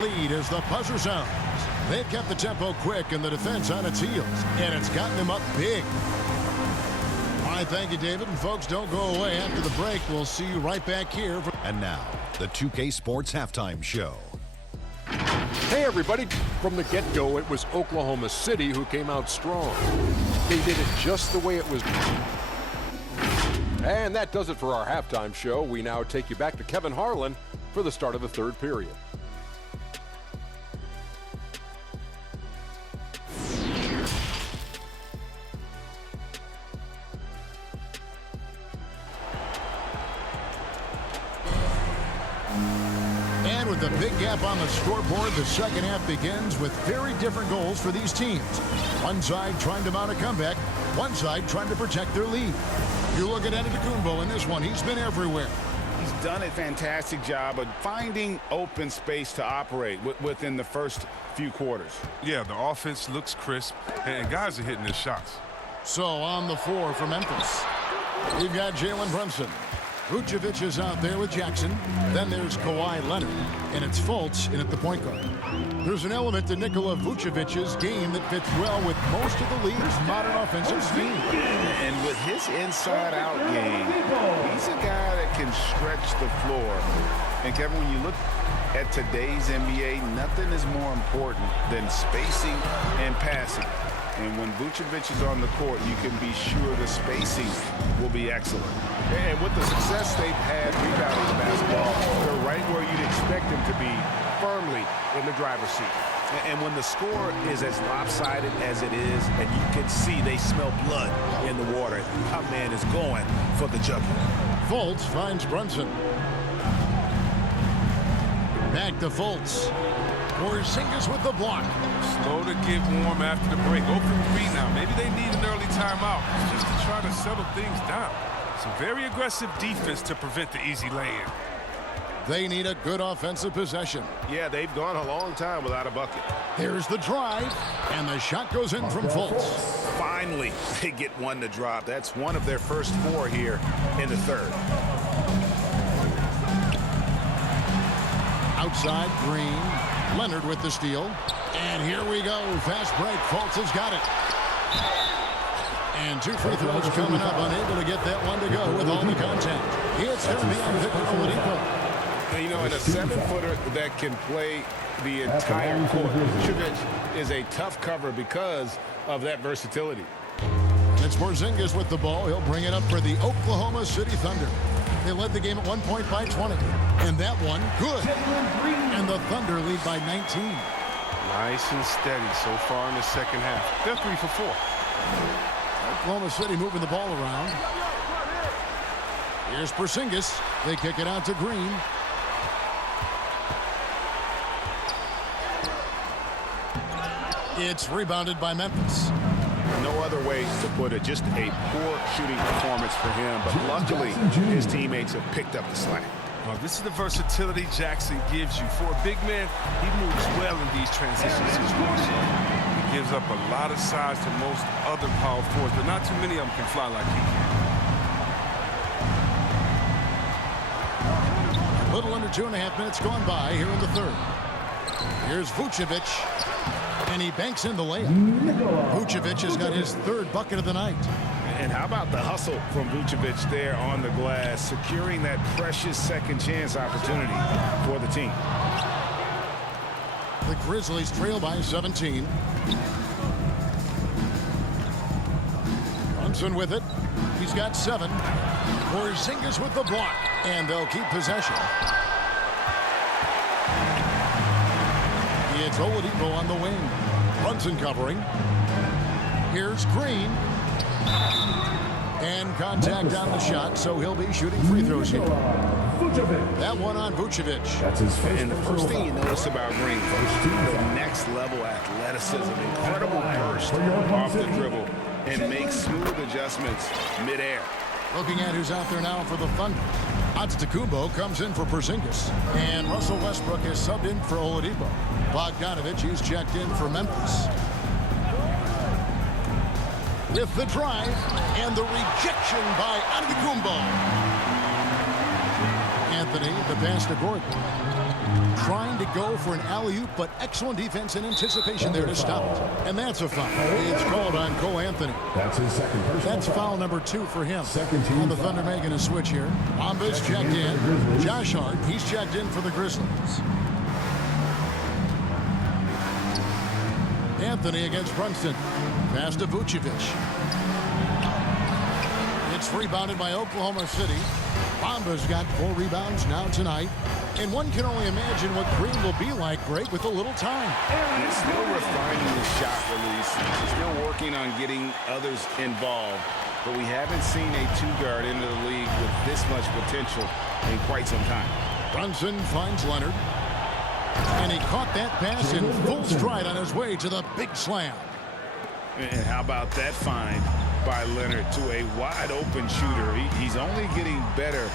Lead as the buzzer sounds. They've kept the tempo quick and the defense on its heels, and it's gotten them up big. All right, thank you, David. And folks, don't go away after the break. We'll see you right back here. And now, the 2K Sports Halftime Show. Hey, everybody. From the get-go, it was Oklahoma City who came out strong. They did it just the way it was. And that does it for our halftime show. We now take you back to Kevin Harlan for the start of the third period. And with a big gap on the scoreboard, the second half begins with very different goals for these teams. One side trying to mount a comeback, one side trying to protect their lead. You look at Antetokounmpo in this one. He's been everywhere. He's done a fantastic job of finding open space to operate within the first few quarters. Yeah, the offense looks crisp, and guys are hitting their shots. So on the floor for Memphis, we've got Jalen Brunson. Vucevic is out there with Jackson. Then there's Kawhi Leonard, and it's Fultz in at the point guard. There's an element to Nikola Vucevic's game that fits well with most of the league's modern offensive scheme. And with his inside-out game, he's a guy that can stretch the floor. And Kevin, when you look at today's NBA, nothing is more important than spacing and passing. And when Vucevic is on the court, you can be sure the spacing will be excellent. And with the success they've had rebounding the basketball, they're right where you'd expect them to be, firmly in the driver's seat. And when the score is as lopsided as it is, and you can see they smell blood in the water, our man is going for the jugular. Fultz finds Brunson. Back to Fultz. Porzingis with the block. Slow to get warm after the break. 0 for 3 now. Maybe they need an early timeout just to try to settle things down. Some very aggressive defense to prevent the easy lay-in. They need a good offensive possession. Yeah, they've gone a long time without a bucket. Here's the drive, and the shot goes in from Fultz. Finally, they get one to drop. That's one of their first 4 here in the third. Outside, Green. Leonard with the steal. And here we go. Fast break. Fultz has got it. And 2 free throws coming up. Unable to get that one to go with all the contact. It's going to be on Victor Oladipo. And, you know, and a 7-footer that can play the entire court. Vucevic is a tough cover because of that versatility. It's Porzingis with the ball. He'll bring it up for the Oklahoma City Thunder. They led the game at 1 point by 20. And that one, good. And the Thunder lead by 19. Nice and steady so far in the second half. They're 3 for 4. Oklahoma City moving the ball around. Here's Porzingis. They kick it out to Green. It's rebounded by Memphis. No other way to put it. Just a poor shooting performance for him. But luckily, his teammates have picked up the slack. Well, this is the versatility Jackson gives you. For a big man, he moves well in these transition situations. He gives up a lot of size to most other power forwards, but not too many of them can fly like he can. A little under 2.5 minutes gone by here in the third. Here's Vucevic. And he banks in the layup. Vucevic has got his 3rd bucket of the night. And how about the hustle from Vucevic there on the glass, securing that precious second chance opportunity for the team. The Grizzlies trail by 17. Brunson with it. He's got 7. Porzingis with the block. And they'll keep possession. It's Oladipo on the wing. Brunson covering. Here's Green. And contact on the shot, so he'll be shooting free throws here. That one on Vucevic. That's his first. And the first thing you notice about Green, the next level athleticism, incredible burst off the dribble, and makes smooth adjustments midair. Looking at who's out there now for the Thunder. Antetokounmpo comes in for Porzingis. And Russell Westbrook is subbed in for Oladipo. Bogdanovic, he's checked in for Memphis. With the drive and the rejection by Antetokounmpo. Anthony, the pass to Gordon. Trying to go for an alley-oop, but excellent defense and anticipation there to stop it. And that's a foul. It's called on Cole Anthony. That's his second personal. That's foul number 2 for him. Second team And the foul. Thunder making a switch here. Bamba's checked in. Josh Hart, he's checked in for the Grizzlies. Anthony against Brunson. Pass to Vucevic. It's rebounded by Oklahoma City. Bamba's got 4 rebounds now tonight. And one can only imagine what Green will be like, Greg, with a little time. He's still refining the shot release. Still working on getting others involved. But we haven't seen a two-guard into the league with this much potential in quite some time. Brunson finds Leonard. And he caught that pass in full stride on his way to the big slam. And how about that find by Leonard to a wide-open shooter? He's only getting better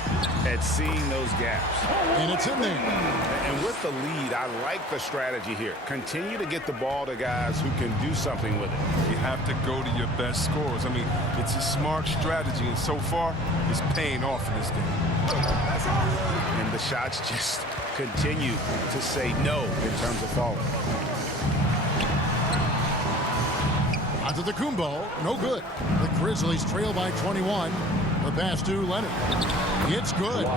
at seeing those gaps. And it's in there. And with the lead, I like the strategy here. Continue to get the ball to guys who can do something with it. You have to go to your best scorers. I mean, it's a smart strategy, and so far, it's paying off in this game. And the shots just continue to say no in terms of falling. Antetokounmpo, no good. The Grizzlies trail by 21. The pass to Leonard. It's good.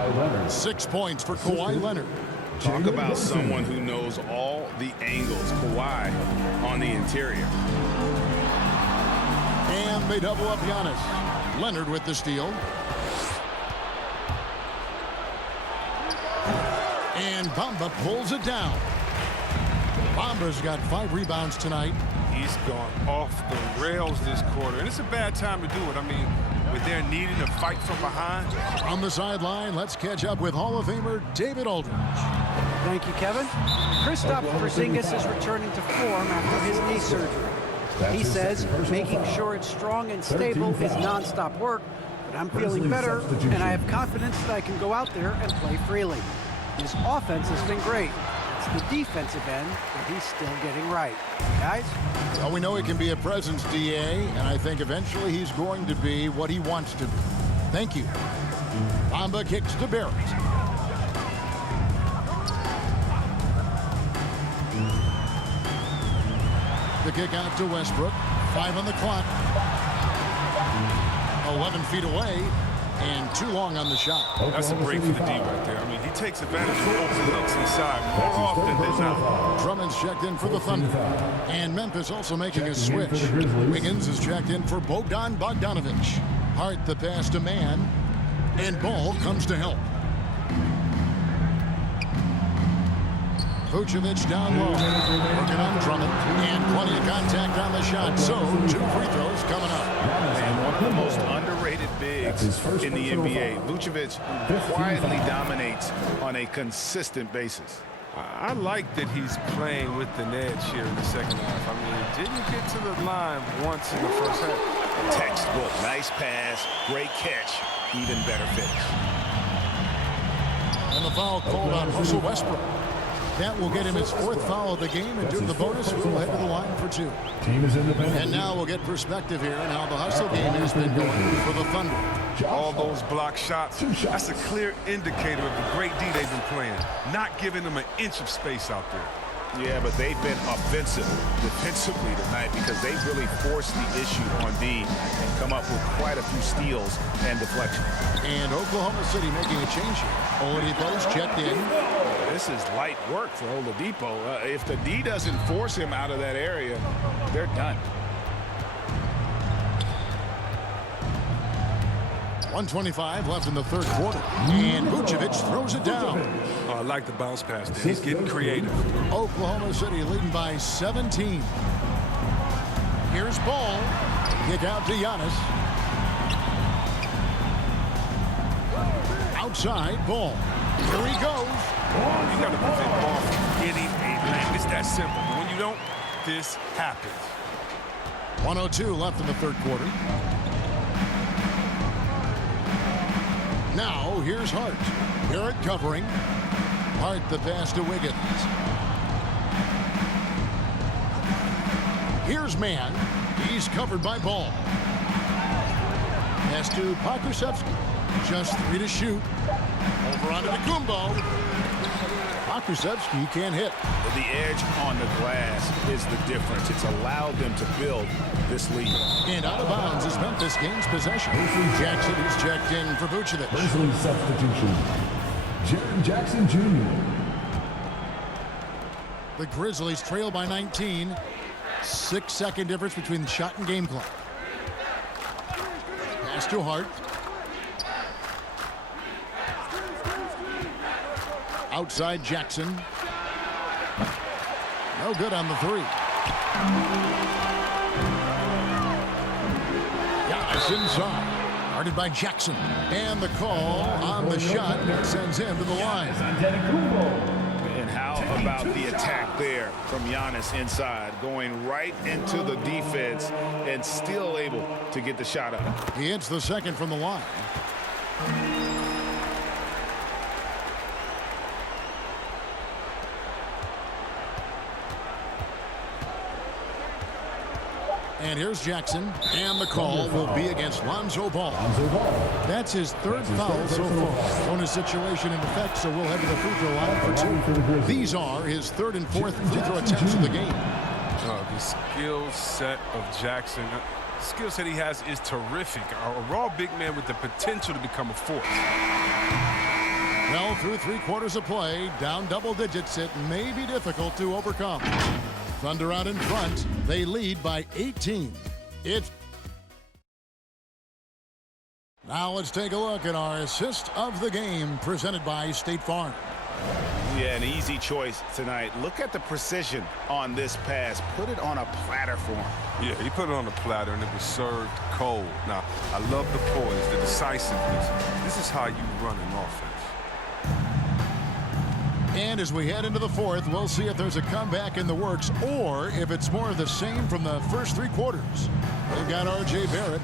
6 points for Kawhi Leonard. Talk about someone who knows all the angles. Kawhi on the interior. And they double up Giannis. Leonard with the steal. And Bamba pulls it down. Bamba's got 5 rebounds tonight. He's gone off the rails this quarter, and it's a bad time to do it. I mean, with their needing to fight from behind. On the sideline, let's catch up with Hall of Famer David Aldridge. Thank you, Kevin. Kristaps Porzingis is returning to form after his knee surgery. He says making sure it's strong and stable is nonstop work, but I'm feeling better, and I have confidence that I can go out there and play freely. His offense has been great. It's the defensive end that he's still getting right. Guys? Well, we know he can be a presence, DA, and I think eventually he's going to be what he wants to be. Thank you. Bamba kicks to Barrett. The kick out to Westbrook. 5 on the clock. 11 feet away. And too long on the shot. That's a break for the D right there. I mean, he takes advantage of open looks inside more often than not. Drummond's checked in for the Thunder. And Memphis also making a switch. Wiggins is checked in for Bogdan Bogdanovic. Hart the pass to Mann. And Ball comes to help. Vucevic down low. Working on Drummond. And plenty of contact on the shot. So, 2 free throws coming up. And one of the most underrated bigs in the NBA. Vucevic quietly dominates on a consistent basis. I like that he's playing with an edge here in the second half. I mean, he didn't get to the line once in the first half. Textbook. Nice pass. Great catch. Even better finish. And the foul called on Russell Westbrook. That will get him his 4th foul of the game, and due to the bonus, we'll head to the line for 2. Team is independent. And now we'll get perspective here on how the hustle game has been going for the Thunder. All those block shots, that's a clear indicator of the great D they've been playing. Not giving them an inch of space out there. Yeah, but they've been offensive defensively tonight because they've really forced the issue on D and come up with quite a few steals and deflections. And Oklahoma City making a change here. Oladipo's checked in. This is light work for Oladipo. If the D doesn't force him out of that area, they're done. 1:25 left in the 3rd quarter. And Vucevic throws it down. I like the bounce pass there. He's getting creative. Oklahoma City leading by 17. Here's Ball. Kick out to Giannis. Outside, Ball. Here he goes. You got to prevent ball from getting a lane. It's that simple. But when you don't, this happens. 1:02 left in the 3rd quarter. Now, here's Hart. Barrett covering. Hart the pass to Wiggins. Here's Mann. He's covered by Ball. Pass to Pokusevski. Just 3 to shoot. Over onto Antetokounmpo. Doc, who says he can't hit. The edge on the glass is the difference. It's allowed them to build this lead. And out of bounds is Memphis gains possession. Jackson is checked in for Vucevic. Grizzlies substitution. Jaren Jackson Jr. The Grizzlies trail by 19. 6-second difference between the shot and game clock. Pass to Hart. Outside Jackson. No good on the three. Giannis inside. Guarded by Jackson. And the call on the shot sends him to the line. And how about the attack there from Giannis inside, going right into the defense and still able to get the shot up. He hits the second from the line. And here's Jackson, and the call will be against Lonzo Ball. That's his third foul so far. Bonus situation in effect, so we'll head to the free throw line for two. These are his third and fourth free throw attempts of the game. The skill set of Jackson, the skill set he has is terrific. A raw big man with the potential to become a force. Well, through 3 quarters of play, down double digits, it may be difficult to overcome. Thunder out in front. They lead by 18. Now let's take a look at our assist of the game presented by State Farm. Yeah, an easy choice tonight. Look at the precision on this pass. Put it on a platter for him. Yeah, he put it on a platter and it was served cold. Now, I love the poise, the decisiveness. This is how you run an offense. And as we head into the fourth, we'll see if there's a comeback in the works or if it's more of the same from the first 3 quarters. They've got R.J. Barrett.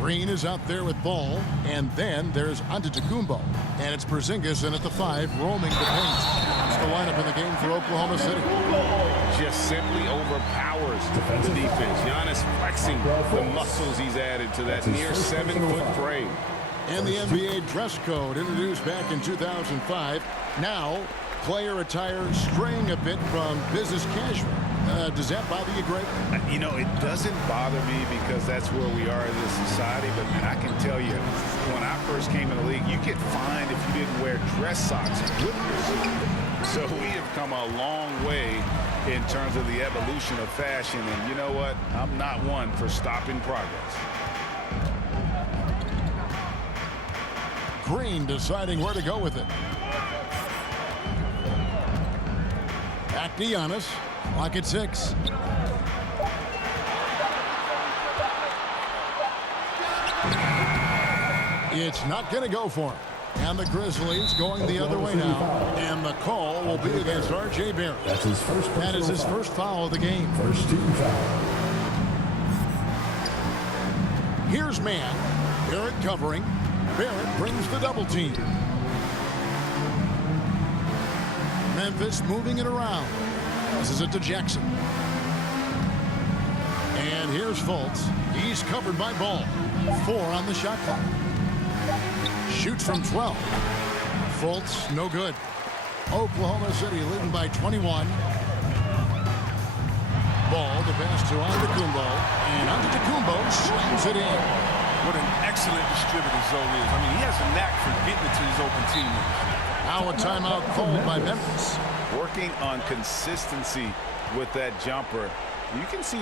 Green is out there with Ball. And then there's Antetokounmpo. And it's Porzingis in at the 5, roaming the paint. That's the lineup in the game for Oklahoma City. Just simply overpowers the defense. Giannis flexing the muscles he's added to that near 7-foot frame. And the NBA dress code introduced back in 2005. Now, player attire straying a bit from business casual. Does that bother you, Greg? You know, it doesn't bother me because that's where we are as a society. But I can tell you, when I first came in the league, you get fined if you didn't wear dress socks with your suit. So we have come a long way in terms of the evolution of fashion. And you know what? I'm not one for stopping progress. Green deciding where to go with it. Back to Giannis. Clock at 6. It's not going to go for him. And the Grizzlies going the other way now. And the call will be against R.J. Barrett. That's his first. That is his first foul of the game. First team foul. Here's man. Barrett covering. Barrett brings the double team. Memphis moving it around. This is it to Jackson. And here's Fultz. He's covered by Ball. 4 on the shot clock. Shoots from 12. Fultz, no good. Oklahoma City leading by 21. Ball to pass to Antetokounmpo. And Antetokounmpo slams it in. What an excellent distributor Zoe is. I mean, he has a knack for getting it to his open teammates. Now a timeout called by Memphis. Working on consistency with that jumper. You can see